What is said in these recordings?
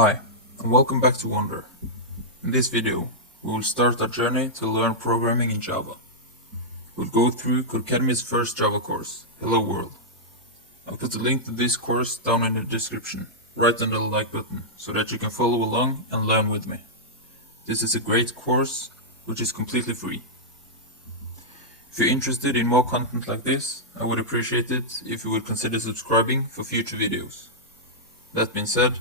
Hi, and welcome back to Wonder. In this video, we will start our journey to learn programming in Java. We'll go through Codecademy's first Java course, Hello World. I'll put a link to this course down in the description, right under the like button, so that you can follow along and learn with me. This is a great course, which is completely free. If you're interested in more content like this, I would appreciate it if you would consider subscribing for future videos. That being said,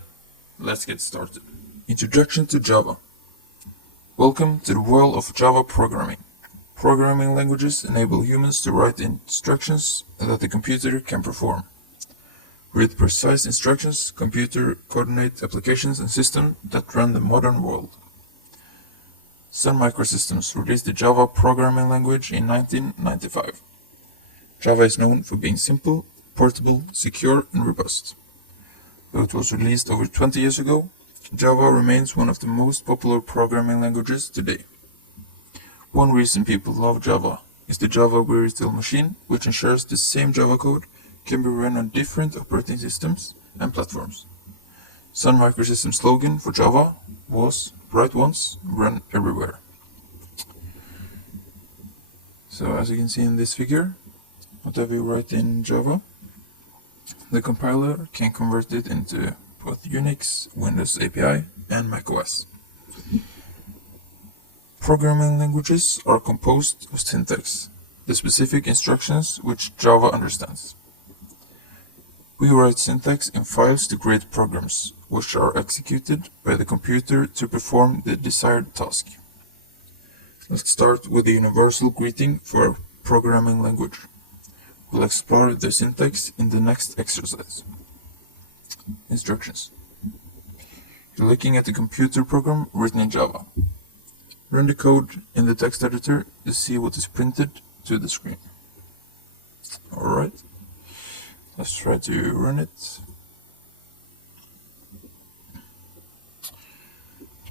let's get started. Introduction to Java. Welcome to the world of Java programming. Programming languages enable humans to write instructions that the computer can perform. With precise instructions, computer coordinate applications and systems that run the modern world. Sun Microsystems released the Java programming language in 1995. Java is known for being simple, portable, secure, and robust. Though it was released over 20 years ago, Java remains one of the most popular programming languages today. One reason people love Java is the Java virtual machine, which ensures the same Java code can be run on different operating systems and platforms. Sun Microsystems' slogan for Java was "Write once, run everywhere." So as you can see in this figure, whatever you write in Java, the compiler can convert it into both Unix, Windows API, and macOS. Programming languages are composed of syntax, the specific instructions which Java understands. We write syntax in files to create programs, which are executed by the computer to perform the desired task. Let's start with the universal greeting for a programming language. We'll explore the syntax in the next exercise. Instructions. You're looking at the computer program written in Java. Run the code in the text editor to see what is printed to the screen. Alright, let's try to run it.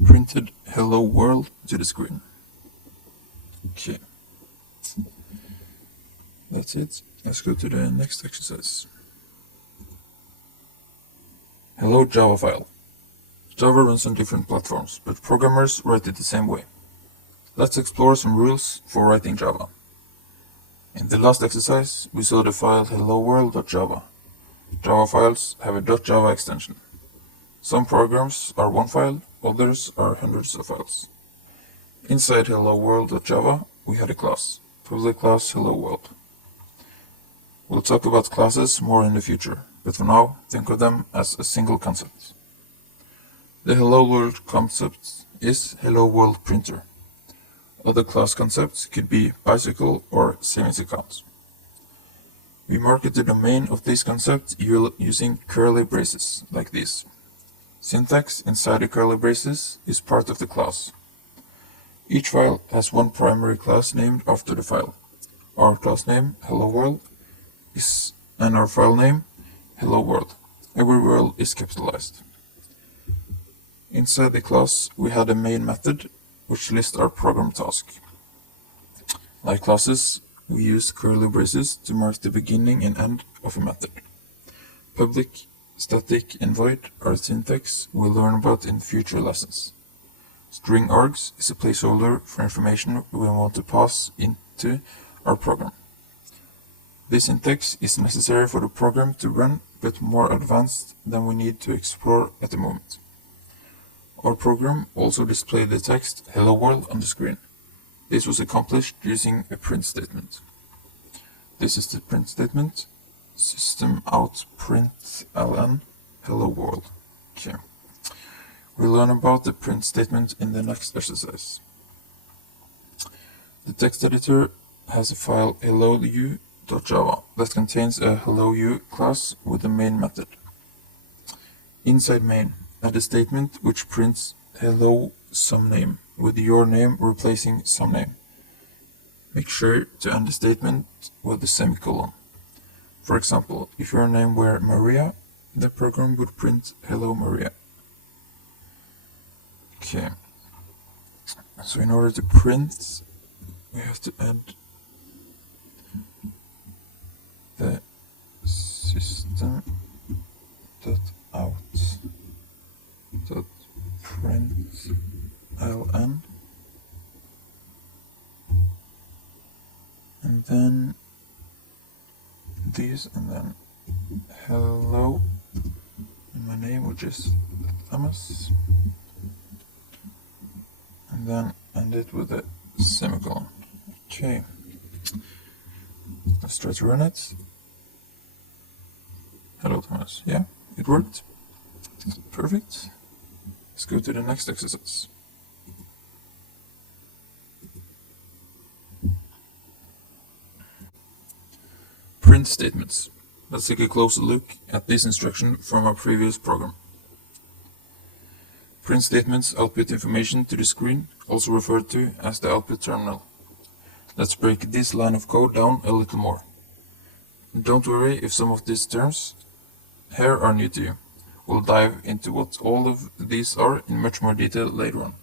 Printed "Hello World" to the screen. Okay, that's it. Let's go to the next exercise. Hello Java file. Java runs on different platforms, but programmers write it the same way. Let's explore some rules for writing Java. In the last exercise, we saw the file helloworld.java. Java files have a .java extension. Some programs are one file, others are hundreds of files. Inside helloworld.java, we had a class, public class hello world. We'll talk about classes more in the future, but for now, think of them as a single concept. The Hello World concept is Hello World Printer. Other class concepts could be bicycle or savings account. We market the domain of this concept using curly braces, like this. Syntax inside the curly braces is part of the class. Each file has one primary class named after the file. Our class name, Hello World, and our file name, Hello World. Every world is capitalized. Inside the class, we had a main method, which lists our program task. Like classes, we use curly braces to mark the beginning and end of a method. Public, static, and void are syntax we'll learn about in future lessons. String args is a placeholder for information we want to pass into our program. This syntax is necessary for the program to run, but more advanced than we need to explore at the moment. Our program also displayed the text "Hello World" on the screen. This was accomplished using a print statement. This is the print statement, system out println hello world. Okay. We'll learn about the print statement in the next exercise. The text editor has a file hello.u.java that contains a hello.u class with the main method. Inside main, add a statement which prints hello some name, with your name replacing some name. Make sure to end the statement with a semicolon. For example, if your name were Maria, the program would print hello Maria. Okay, so in order to print, we have to add the system.out these and then hello, and my name, which is Thomas, and then end it with a semicolon. Okay, let's try to run it. Hello Thomas. Yeah, it worked. Perfect. Let's go to the next exercise. Print statements. Let's take a closer look at this instruction from our previous program. Print statements output information to the screen, also referred to as the output terminal. Let's break this line of code down a little more. Don't worry if some of these terms here are new to you. We'll dive into what all of these are in much more detail later on.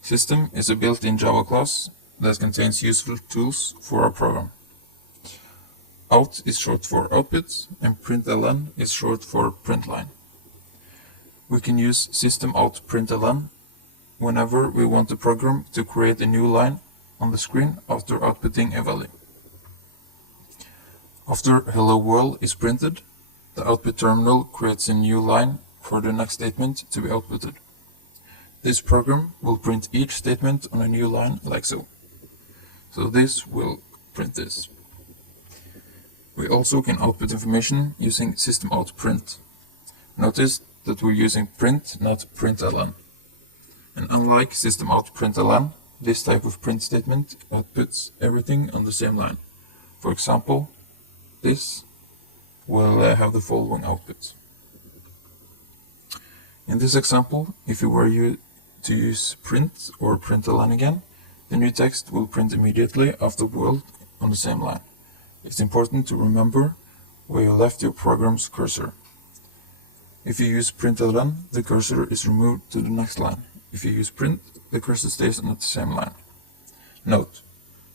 System is a built-in Java class that contains useful tools for our program. Out is short for output, and println is short for println. We can use system.out.println whenever we want the program to create a new line on the screen after outputting a value. After hello world is printed, the output terminal creates a new line for the next statement to be outputted. This program will print each statement on a new line like so. So this will print this. We also can output information using system.out.print. Notice that we're using print, not println. And unlike system.out.println, this type of print statement outputs everything on the same line. For example, this will have the following output. In this example, if you were to use print or println again, the new text will print immediately after world on the same line. It's important to remember where you left your program's cursor. If you use println, the cursor is removed to the next line. If you use print, the cursor stays on the same line. Note,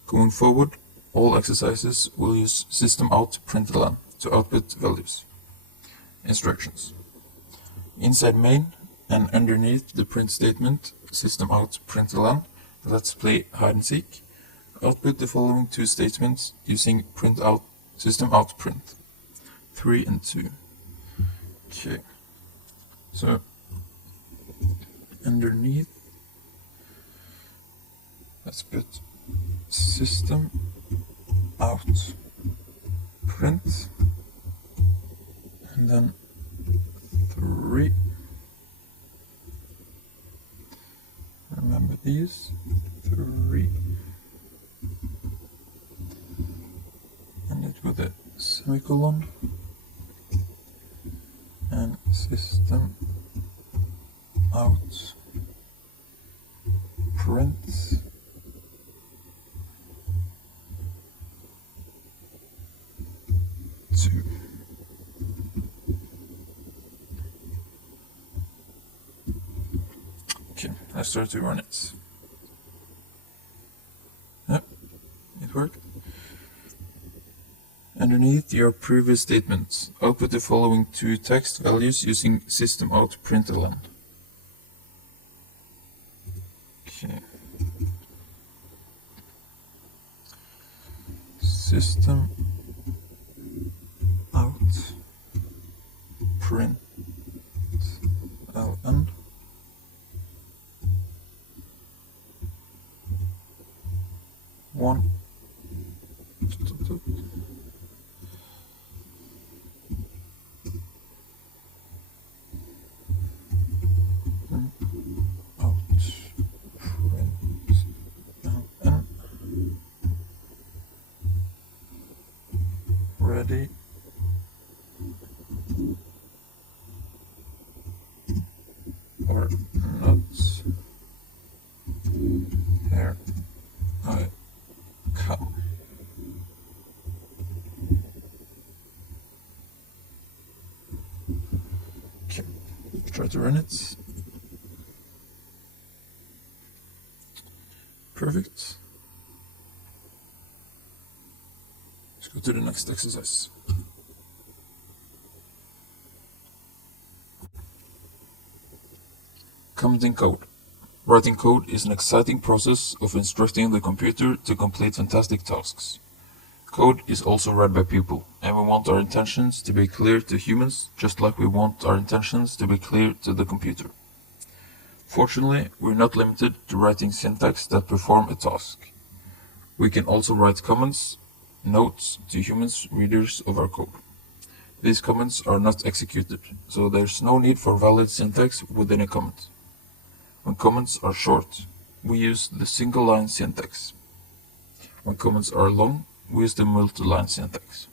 going forward, all exercises will use system.out.println to output values. Instructions. Inside main and underneath the print statement system.out.println, let's play hide and seek. Output the following two statements using system.out.print. 3 and 2. Okay. So underneath, let's put system.out.print and then 3. Remember these 3. And it with a semicolon and system.out.print. Okay, let's start to run it. Yep, it worked. Underneath your previous statement, output the following two text values using system.out.println. Okay. System.out.println. 1. Ready. Or not. Here I come. Okay, try to run it. Perfect. Let's go to the next exercise. Commenting code. Writing code is an exciting process of instructing the computer to complete fantastic tasks. Code is also read by people, and we want our intentions to be clear to humans, just like we want our intentions to be clear to the computer. Fortunately, we're not limited to writing syntax that perform a task. We can also write comments, notes to humans, readers of our code. These comments are not executed, so there's no need for valid syntax within a comment. When comments are short, we use the single-line syntax. When comments are long, we use the multi-line syntax.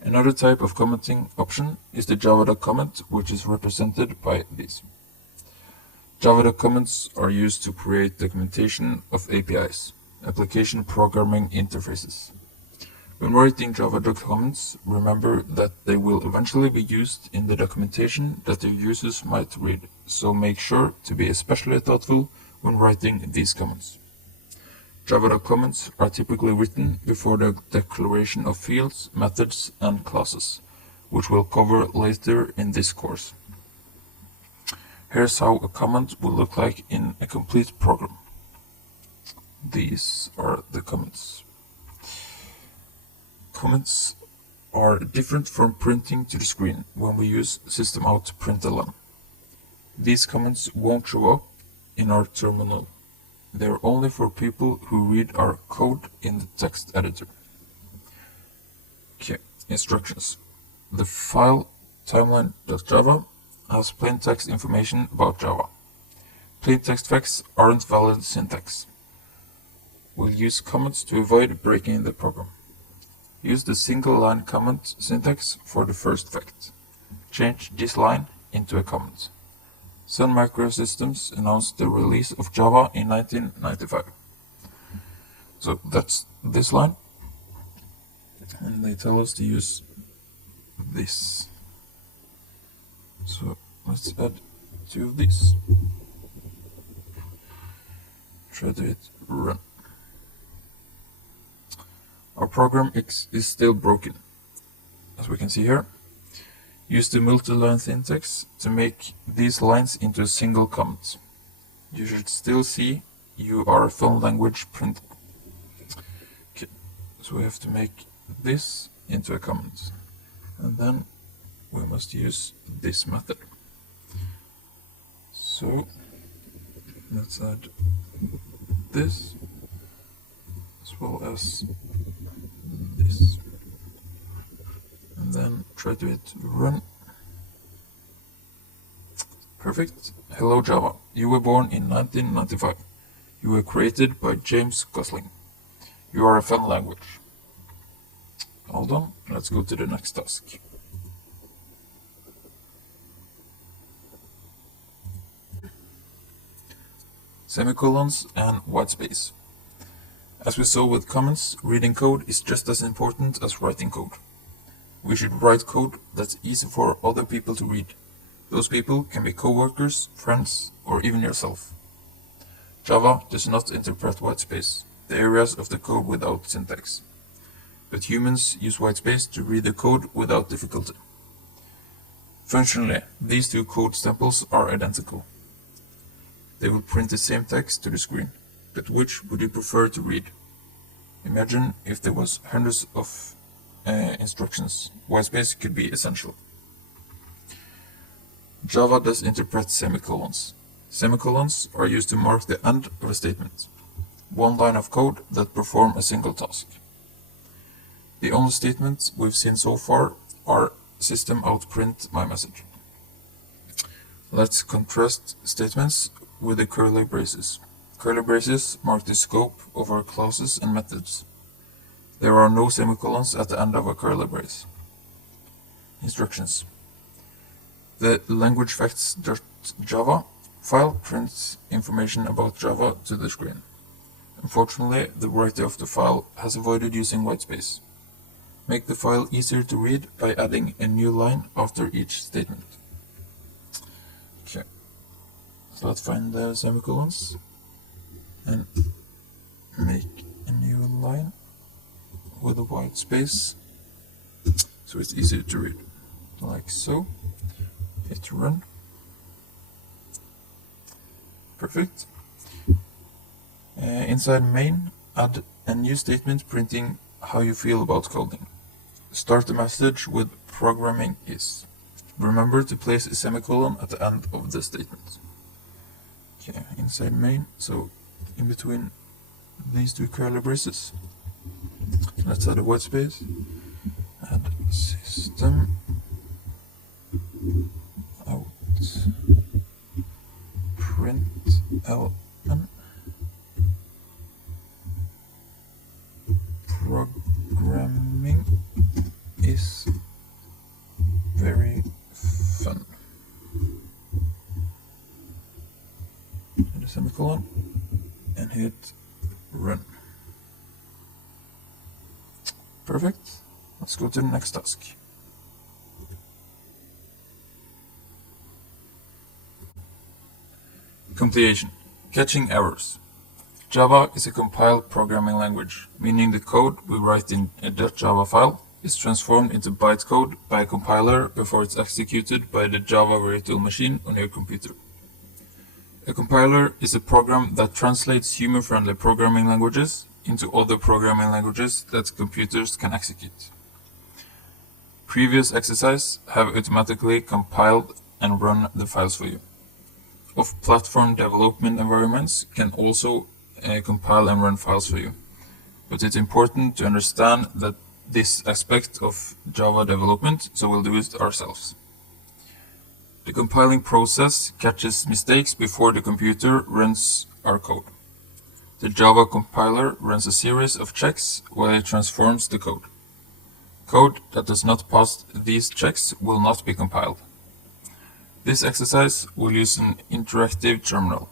Another type of commenting option is the java.comment, which is represented by these. Java.comments are used to create documentation of APIs, application programming interfaces. When writing Java.comments, remember that they will eventually be used in the documentation that the users might read, so make sure to be especially thoughtful when writing these comments. Java.comments are typically written before the declaration of fields, methods, and classes, which we'll cover later in this course. Here's how a comment will look like in a complete program. These are the comments. Comments are different from printing to the screen when we use systemout.println. These comments won't show up in our terminal. They're only for people who read our code in the text editor. Okay, instructions. The file timeline.java has plain text information about Java. Plain text facts aren't valid syntax. We'll use comments to avoid breaking the program. Use the single-line comment syntax for the first fact. Change this line into a comment. Sun Microsystems announced the release of Java in 1995. So that's this line. And they tell us to use this. So let's add 2 of these. Try to hit run. Our program is still broken, as we can see here. Use the multi-line syntax to make these lines into a single comment. You should still see you are a film language print. Okay, so we have to make this into a comment, and then we must use this method. So let's add this as well as this, and then try to hit run. Perfect. Hello Java. You were born in 1995. You were created by James Gosling. You are a fun language. Hold on, let's go to the next task. Semicolons and whitespace. As we saw with comments, reading code is just as important as writing code. We should write code that's easy for other people to read. Those people can be coworkers, friends, or even yourself. Java does not interpret whitespace, the areas of the code without syntax. But humans use whitespace to read the code without difficulty. Functionally, these 2 code samples are identical. They will print the same text to the screen, but which would you prefer to read? Imagine if there was hundreds of instructions. Whitespace could be essential. Java does interpret semicolons. Semicolons are used to mark the end of a statement. One line of code that perform a single task. The only statements we've seen so far are system.out.print my message. Let's contrast statements with the curly braces. Curly braces mark the scope of our classes and methods. There are no semicolons at the end of a curly brace. Instructions. The languagefacts.java file prints information about Java to the screen. Unfortunately, the writer of the file has avoided using whitespace. Make the file easier to read by adding a new line after each statement. Okay, so let's find the semicolons and make a new line with a white space so it's easier to read, like so. Hit run. Perfect. Inside main, add a new statement printing how you feel about coding. Start the message with "programming is." Remember to place a semicolon at the end of the statement. Okay, inside main, so in between these two curly braces. Let's add a white space. Add system out print ln programming is very fun. Add a semicolon and hit run. Perfect. Let's go to the next task. Compilation. Catching errors. Java is a compiled programming language, meaning the code we write in a .java file is transformed into bytecode by a compiler before it's executed by the Java virtual machine on your computer. A compiler is a program that translates human-friendly programming languages into other programming languages that computers can execute. Previous exercises have automatically compiled and run the files for you. Off-platform development environments can also compile and run files for you, but it's important to understand that this aspect of Java development, so we'll do it ourselves. The compiling process catches mistakes before the computer runs our code. The Java compiler runs a series of checks while it transforms the code. Code that does not pass these checks will not be compiled. This exercise will use an interactive terminal.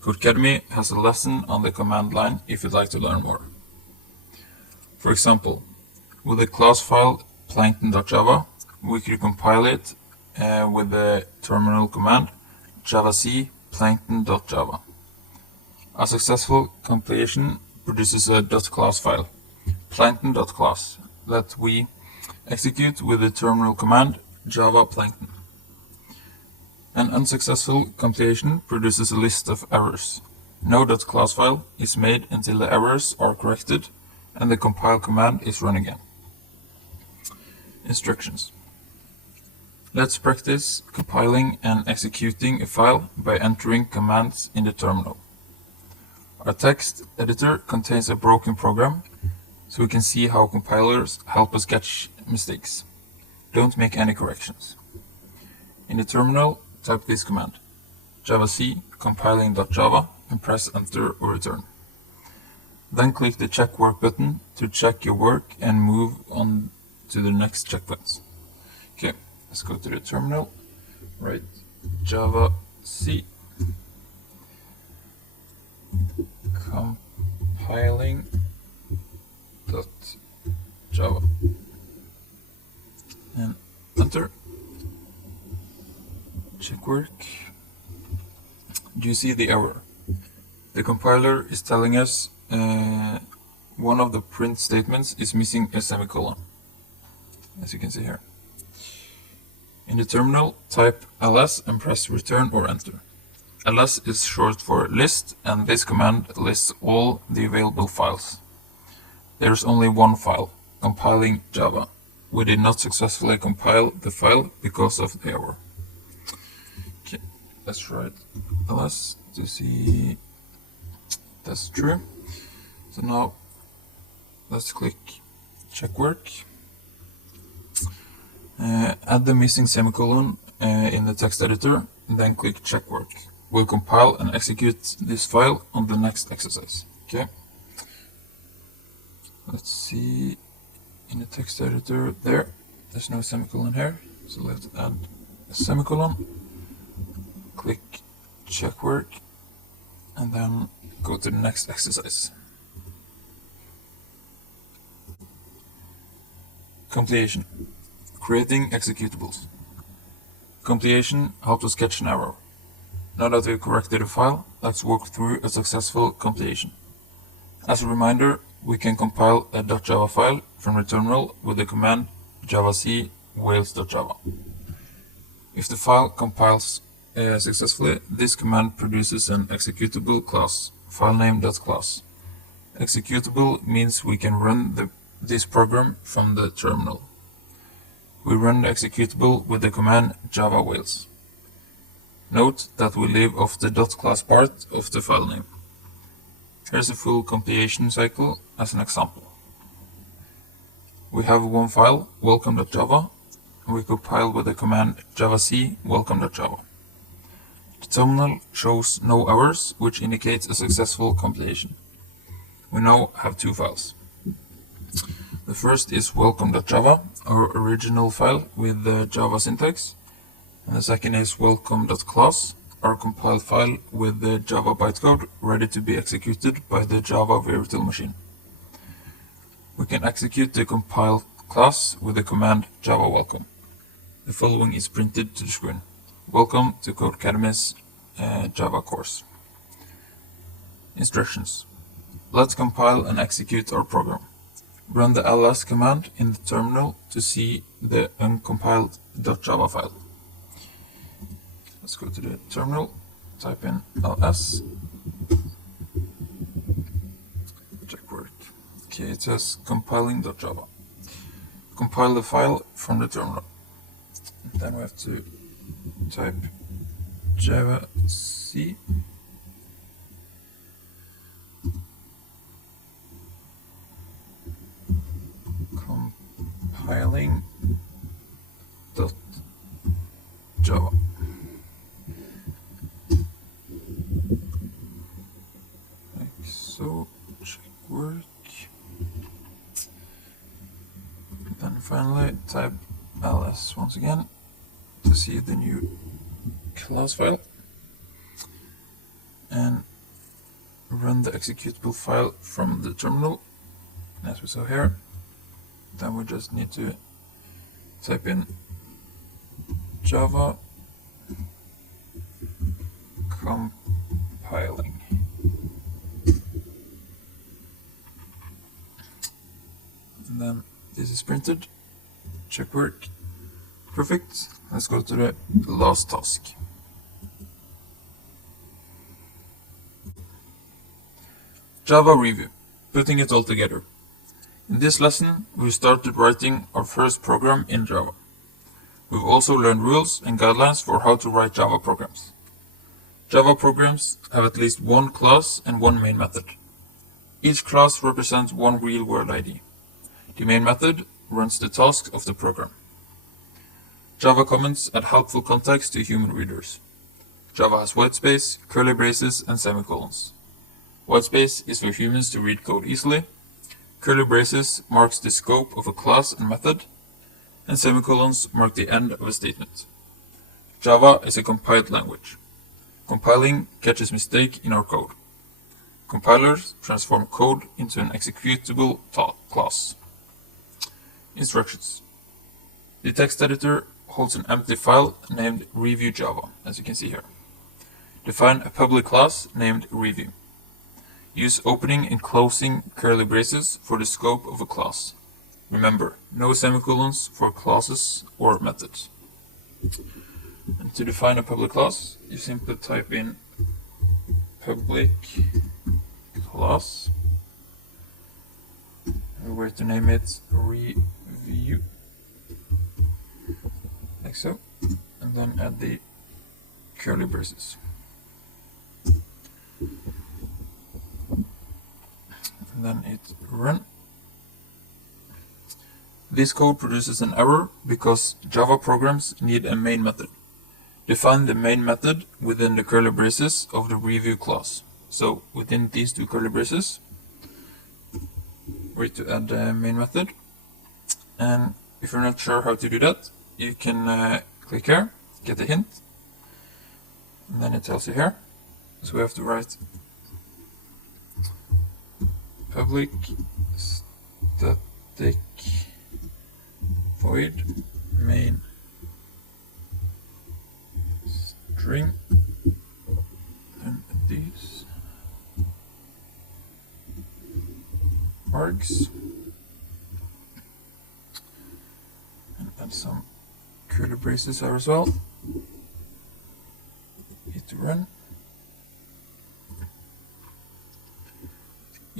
Codecademy has a lesson on the command line if you'd like to learn more. For example, with the class file plankton.java, we could compile it with the terminal command javac plankton.java. A successful compilation produces a .class file, plankton.class, that we execute with the terminal command java plankton. An unsuccessful compilation produces a list of errors. No .class file is made until the errors are corrected and the compile command is run again. Instructions. Let's practice compiling and executing a file by entering commands in the terminal. Our text editor contains a broken program, so we can see how compilers help us catch mistakes. Don't make any corrections. In the terminal, type this command, javac compiling.java, and press enter or return. Then click the check work button to check your work and move on to the next checkpoints. Okay, let's go to the terminal, write javac compiling.java and enter. Check work. Do you see the error? The compiler is telling us one of the print statements is missing a semicolon, as you can see here. In the terminal, type ls and press return or enter. ls is short for list, and this command lists all the available files. There is only one file, compiling Java. We did not successfully compile the file because of the error. Okay, let's write ls to see that's true. So now let's click check work. Add the missing semicolon in the text editor, and then click check work. We'll compile and execute this file on the next exercise. Okay. Let's see, in the text editor there's no semicolon here, so let's add a semicolon. Click check work, and then go to the next exercise. Compilation. Creating executables. Compilation helps us catch an error. Now that we've corrected a file, let's walk through a successful compilation. As a reminder, we can compile a .java file from the terminal with the command javac whales.java. If the file compiles successfully, this command produces an executable class, filename.class. Executable means we can run this program from the terminal. We run the executable with the command java whales. Note that we leave off the .class part of the file name. Here's a full compilation cycle as an example. We have one file, welcome.java, and we compile with the command javac welcome.java. The terminal shows no errors, which indicates a successful compilation. We now have two files. The first is welcome.java, our original file with the Java syntax, and the second is welcome.class, our compiled file with the Java bytecode ready to be executed by the Java virtual machine. We can execute the compiled class with the command java welcome. The following is printed to the screen. Welcome to Codecademy's Java course. Instructions. Let's compile and execute our program. Run the ls command in the terminal to see the uncompiled.java file. Let's go to the terminal, type in ls, check work. Okay, it says compiling.java. Compile the file from the terminal. Then we have to type javac compiling.java. Like so, check work. Then finally type ls once again to see the new class file and run the executable file from the terminal as we saw here. Then we just need to type in java compiling. And then this is printed. Check work. Perfect. Let's go to the last task. Java review. Putting it all together. In this lesson, we started writing our first program in Java. We've also learned rules and guidelines for how to write Java programs. Java programs have at least one class and one main method. Each class represents one real-world ID. The main method runs the tasks of the program. Java comments add helpful context to human readers. Java has whitespace, curly braces, and semicolons. Whitespace is for humans to read code easily. Curly braces marks the scope of a class and method, and semicolons mark the end of a statement. Java is a compiled language. Compiling catches mistake in our code. Compilers transform code into an executable class. Instructions. The text editor holds an empty file named review.java, as you can see here. Define a public class named review. Use opening and closing curly braces for the scope of a class. Remember, no semicolons for classes or methods. And to define a public class, you simply type in public class. And we're to name it review. Like so. And then add the curly braces. And then hit run. This code produces an error because Java programs need a main method. Define the main method within the curly braces of the review class. So within these two curly braces, we're to add the main method. And if you're not sure how to do that, you can click here, get a hint, and then it tells you here. So we have to write public static void main string and these args and add some curly braces there as well. Hit run.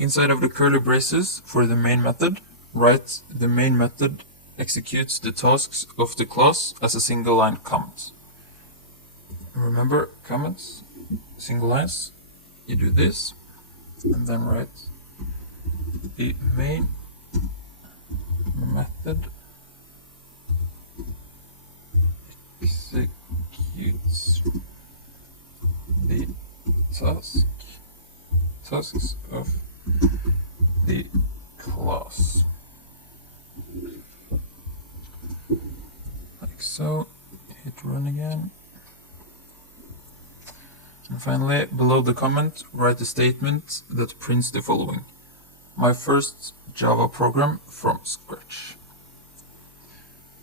Inside of the curly braces for the main method, write the main method executes the tasks of the class as a single line comment. Remember, comments, single lines, you do this, and then write the main method executes the tasks of the class. Like so. Hit run again. And finally, below the comment, write a statement that prints the following: my first Java program from scratch.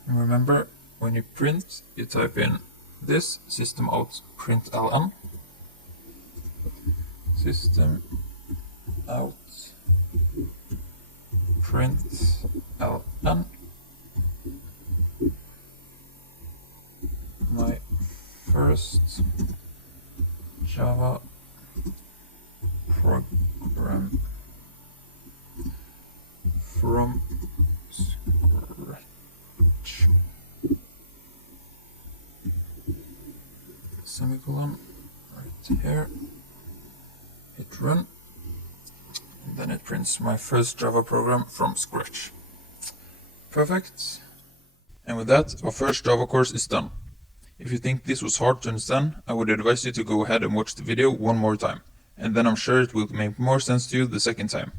And remember, when you print, you type in this system out println, system out println, my first Java program from scratch. Semicolon right here. Hit run. And then it prints my first Java program from scratch. Perfect. And with that, our first Java course is done. If you think this was hard to understand, I would advise you to go ahead and watch the video one more time, and then I'm sure it will make more sense to you the second time.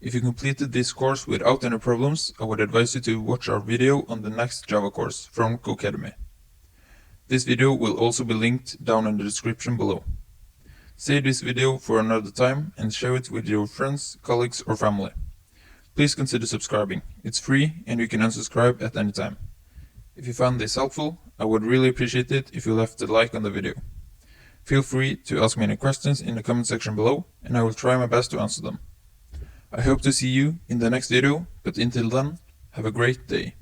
If you completed this course without any problems, I would advise you to watch our video on the next Java course from Codecademy. This video will also be linked down in the description below. Save this video for another time and share it with your friends, colleagues or family. Please consider subscribing. It's free and you can unsubscribe at any time. If you found this helpful, I would really appreciate it if you left a like on the video. Feel free to ask me any questions in the comment section below, and I will try my best to answer them. I hope to see you in the next video, but until then, have a great day.